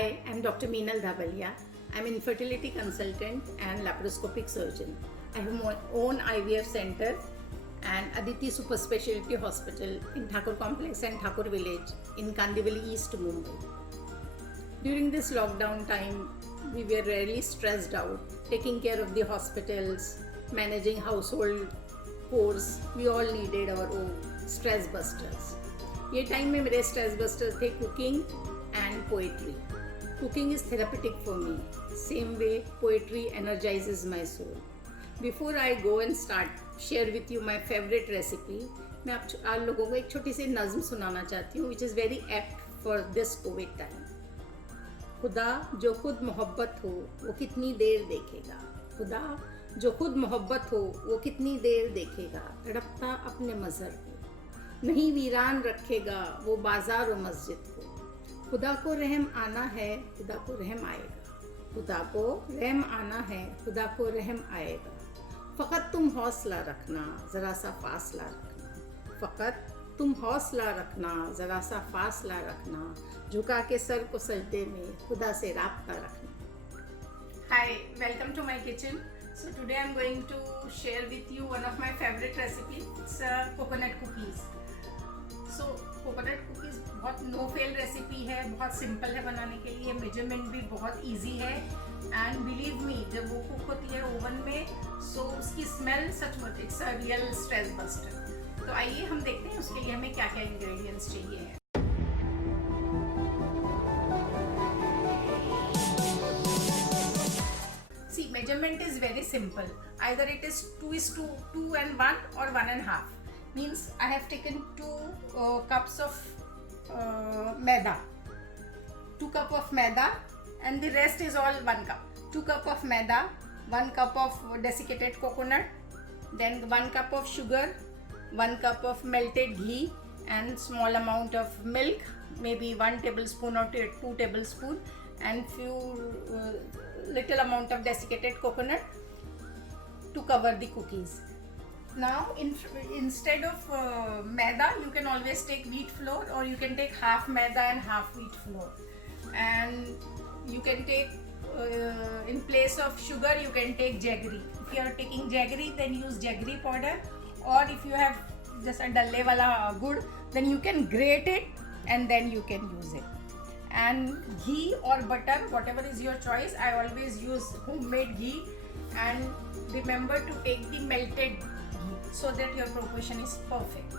Hi, I'm Dr. Meenal Dhavalia. I'm an infertility consultant and laparoscopic surgeon. I have my own IVF center and Aditi Super Specialty Hospital in Thakur Complex and Thakur Village in Kandivali, East Mumbai. During this lockdown time, we were rarely stressed out, taking care of the hospitals, managing household chores. We all needed our own stress busters. ये time में मेरे stress busters थे cooking and poetry. Cooking is therapeutic for me. Same way poetry energises my soul. Before I go and start share with you my favourite recipe, मैं आप लोगों को एक छोटी सी नज़्म सुनाना चाहती हूँ which is very apt for this Covid time. खुदा जो खुद मोहब्बत हो वो कितनी देर देखेगा. खुदा जो खुद मोहब्बत हो वो कितनी देर देखेगा. तड़पता अपने मज़हर को नहीं वीरान रखेगा वो बाजार व मस्जिद को. खुदा को रहम आना है, खुदा को रहम आएगा. खुदा को रहम आना है, खुदा को रहम आएगा. फ़कत तुम हौसला रखना, ज़रा सा फासला रखना. फ़कत तुम हौसला रखना, ज़रा सा फासला रखना. झुका के सर को सजदे में खुदा से राब्ता रखना. Hi, welcome to my kitchen. So today I'm going to share with you one of my favorite recipes. It's coconut cookies. So coconut cookies बहुत नो फेल रेसिपी है, बहुत सिंपल है बनाने के लिए. मेजरमेंट भी बहुत इजी है एंड बिलीव मी जब वो कुक होती है ओवन में सो उसकी स्मेल सचमुच it's a real stress buster. तो आइए हम देखते हैं उसके लिए हमें क्या क्या इंग्रेडिएंट्स चाहिए हैं. See measurement is very simple. Either it is 2:2 and 1 or 1.5. Means I have taken 2 cups of maida, 2 cup of maida, and the rest is all 1 cup. 2 cup of maida, 1 cup of desiccated coconut, then 1 cup of sugar, 1 cup of melted ghee, and small amount of milk, maybe 1 tablespoon or 2 tablespoon, and few little amount of desiccated coconut to cover the cookies. Now instead of maida you can always take wheat flour, or you can take half maida and half wheat flour, and you can take in place of sugar you can take jaggery. If you are taking jaggery then use jaggery powder, or if you have just a dalle wala good then you can grate it and then you can use it. And ghee or butter, whatever is your choice. I always use homemade ghee, and remember to take the melted so that your proportion is perfect.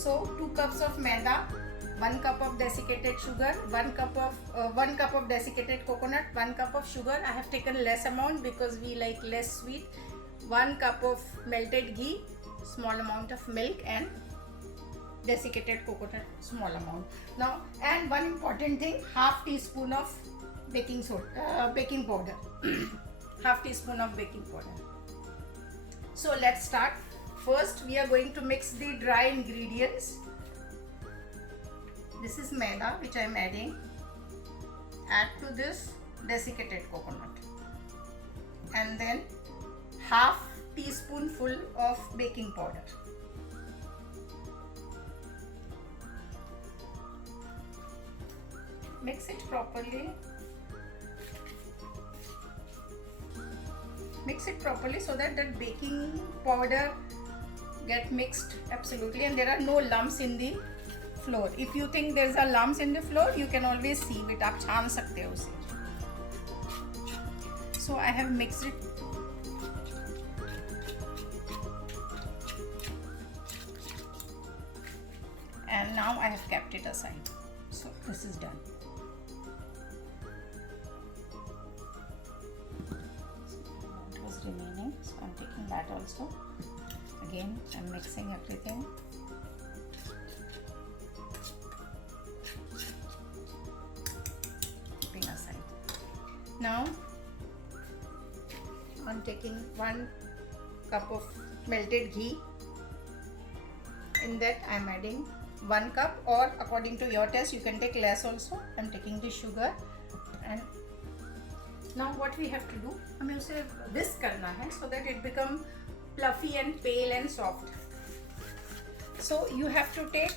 So 2 cups of maida, 1 cup of desiccated sugar, 1 cup of desiccated coconut, 1 cup of sugar. I have taken less amount because we like less sweet. 1 cup of melted ghee, small amount of milk, and desiccated coconut, small amount. Now, and one important thing, half teaspoon of baking powder. Half teaspoon of baking powder. So let's start. First we are going to mix the dry ingredients. This is maida which I am adding. Add to this desiccated coconut, and then half teaspoonful of baking powder. Mix it properly. Mix it properly so that that baking powder get mixed absolutely, and there are no lumps in the flour. If you think there's a lumps in the flour you can always sieve it. आप छान सकते हो उसे. So I have mixed it. And now I have kept it aside. So this is done. Remaining, so I'm taking that also. Again I'm mixing everything. Keeping aside. Now I'm taking 1 cup of melted ghee. In that I'm adding 1 cup, or according to your taste you can take less also. I'm taking the sugar, and now what we have to do, हमें उसे whisk करना है so that it become fluffy and pale and soft. So you have to take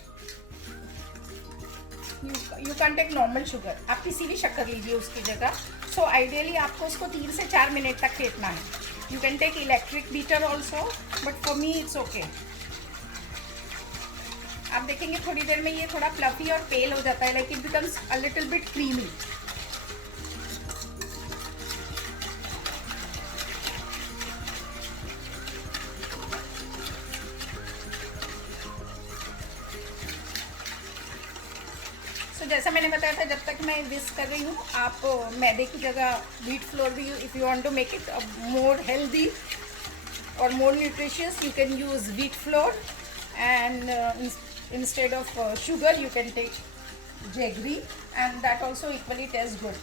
you can take normal sugar, आप किसी भी शक्कर लीजिए उसकी जगह. सो आइडियली आपको उसको 3 से 4 मिनट तक फेंटना है. You can take electric beater also, but for me it's okay. आप देखेंगे थोड़ी देर में ये थोड़ा फ्लफी और पेल हो जाता है, like it becomes a little bit creamy. जैसा मैंने बताया था, जब तक मैं विस्क कर रही हूँ, आप मैदे की जगह व्हीट फ्लोर भी, if you want to make it more healthy और more nutritious, you can use wheat flour, and instead of sugar you can take jaggery, and that also equally tastes good.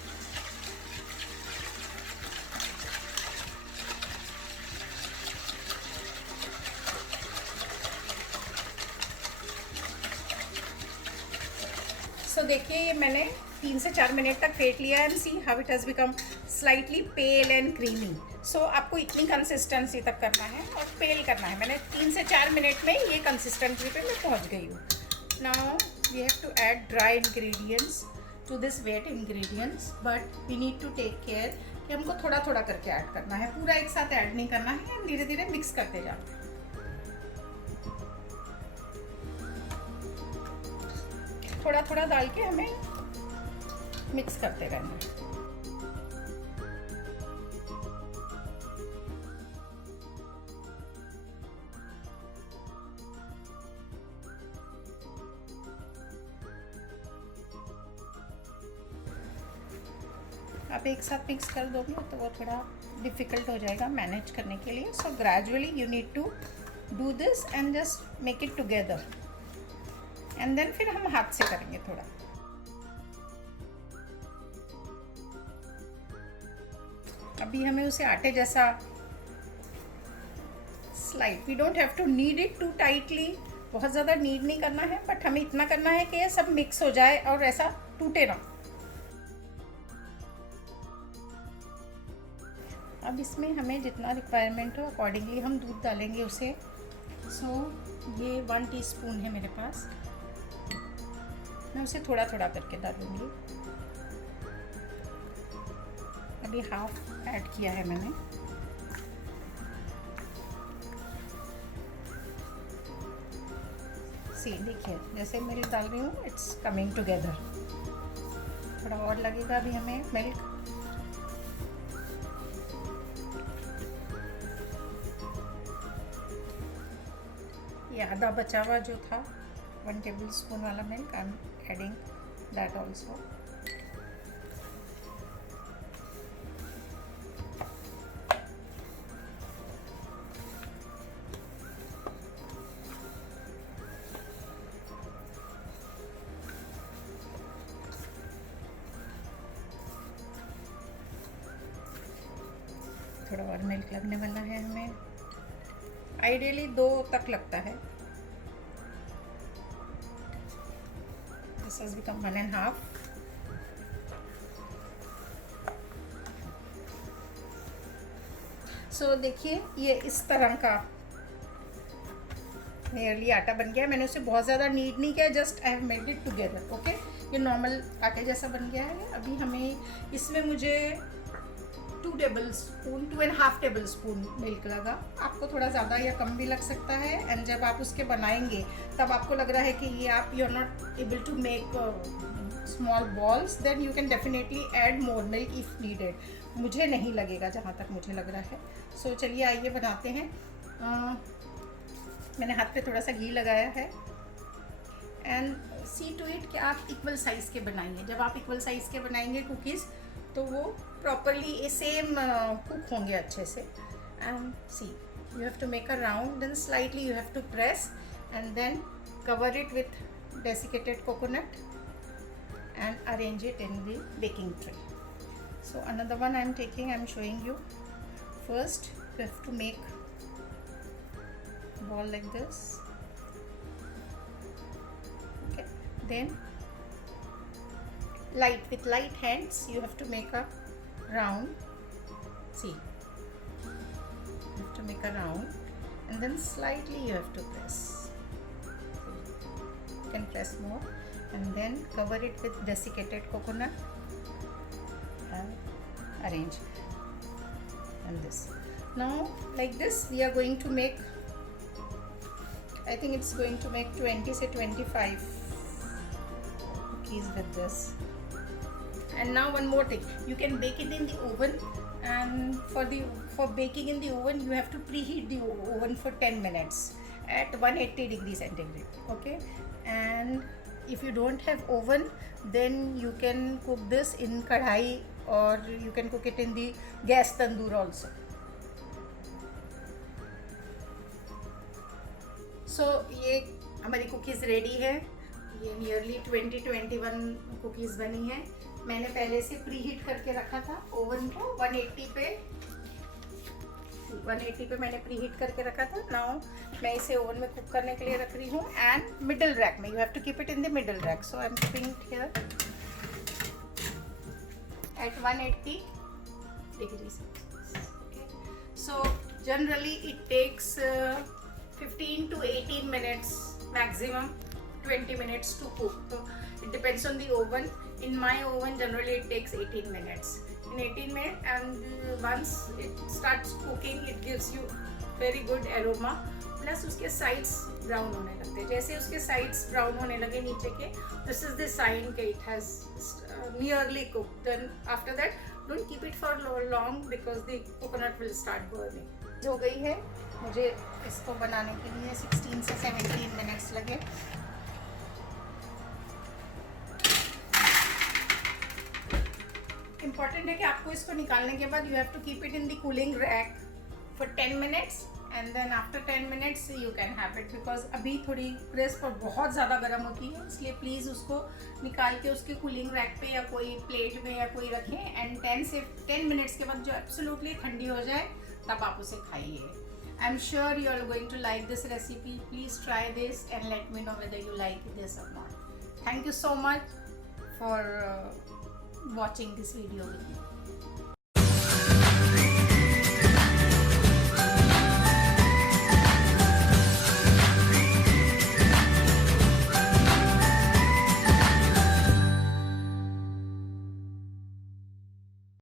So देखिए ये मैंने 3 से 4 मिनट तक फेंट लिया, and see how it has become slightly pale and creamy. So आपको इतनी कंसिस्टेंसी तक करना है और पेल करना है. मैंने 3 से 4 मिनट में ये कंसिस्टेंसी पे मैं पहुंच गई हूँ. Now we have to add dry ingredients to this wet ingredients, but we need to take care कि हमको थोड़ा थोड़ा करके ऐड करना है, पूरा एक साथ ऐड नहीं करना है, एंड धीरे धीरे मिक्स करते जाना है. थोड़ा थोड़ा डाल के हमें मिक्स करते रहना है. आप एक साथ मिक्स कर दोगे तो वो थोड़ा डिफ़िकल्ट हो जाएगा मैनेज करने के लिए. So gradually you need to do this and just make it together, and then फिर हम हाथ से करेंगे थोड़ा. अभी हमें उसे आटे जैसा slide, we don't have to need it too tightly, बहुत ज़्यादा नीड नहीं करना है, बट हमें इतना करना है कि ये सब मिक्स हो जाए और ऐसा टूटे ना. अब इसमें हमें जितना रिक्वायरमेंट हो अकॉर्डिंगली हम दूध डालेंगे उसे. सो ये 1 टीस्पून है मेरे पास, मैं उसे थोड़ा थोड़ा करके डालूंगी. अभी हाफ ऐड किया है मैंने. सी देखिए जैसे मिल्क डाल रही हूँ, इट्स कमिंग टुगेदर. थोड़ा और लगेगा अभी हमें मिल्क. ये आधा बचा हुआ जो था 1 टेबल स्पून वाला milk, I am adding that also. थोड़ा और मिल्क लगने वाला है हमें, आइडियली 2 तक लगता है. This has become 1.5. सो देखिए ये इस तरह का नियरली आटा बन गया. मैंने उसे बहुत ज़्यादा नीड नहीं किया, just I have made it together. Okay, ये नॉर्मल आटे जैसा बन गया है. अभी हमें इसमें मुझे 2 2.5 टेबल स्पून मिल्क लगा. आपको थोड़ा ज़्यादा या कम भी लग सकता है, एंड जब आप उसके बनाएंगे तब आपको लग रहा है कि ये आप you are not able to make small balls, then you can definitely add more milk if needed. मुझे नहीं लगेगा जहाँ तक मुझे लग रहा है. सो चलिए आइए बनाते हैं. मैंने हाथ पे थोड़ा सा घी लगाया है, एंड सी टू इट कि आप इक्वल साइज़ के बनाइए. जब आप इक्वल साइज़ के बनाएंगे कुकीज़ तो वो प्रॉपरली सेम कुक होंगे अच्छे से. And see you have to make a round, then slightly you have to press, and then cover it with desiccated coconut and arrange it in the baking tray. So another one I am taking, I am showing you. First you have to make ball like this. Okay, then with light hands you have to make a round. See, you have to make a round, and then slightly you have to press. You can press more, and then cover it with desiccated coconut and arrange. And this, now like this we are going to make, I think it's going to make 20 say 25 cookies with this. And now one more thing, you can bake it in the oven, and for baking in the oven you have to preheat the oven for 10 minutes at 180 degrees centigrade. Okay, and if you don't have oven, then you can cook this in kadhai, or you can cook it in the gas tandoor also. So ये हमारी cookies ready है। ये नियरली 20-21 कुकीज़ बनी है। मैंने पहले से pre heat करके रखा था ओवन को 180 पे मैंने प्री हीट करके रखा था। नाउ मैं इसे ओवन में कुक करने के लिए रख रही हूँ। एंड मिडल रैक में, you have to keep it in the middle rack, so I am keeping it here at 180 degrees. Okay. So generally it takes 15 to 18 minutes maximum, 20 minutes to cook. So it depends on the oven. In my oven generally it takes 18 minutes. In 18 minutes, and once it starts cooking it gives you very good aroma. Plus उसके sides brown होने लगते हैं। जैसे उसके sides brown होने लगे नीचे के, दिस इज द साइन के it has nearly cooked. Then after that don't keep it for long because the coconut will start burning. हो गई है, मुझे इसको बनाने के लिए 16 से 17 मिनट्स लगे। इम्पॉर्टेंट है कि आपको इसको निकालने के बाद you have to keep it in the cooling rack for 10 minutes, and then after 10 minutes you can have it. Because अभी थोड़ी क्रिस्प और बहुत ज़्यादा गर्म होती है, इसलिए प्लीज़ उसको निकाल के उसके कूलिंग रैक पे या कोई प्लेट में या कोई रखें, एंड 10 मिनट्स के बाद जो एब्सोल्युटली ठंडी हो जाए तब आप उसे खाइए। I am sure you are going to like this recipe. Please try this and let me know whether you like this or not. Thank you so much for watching this video with me.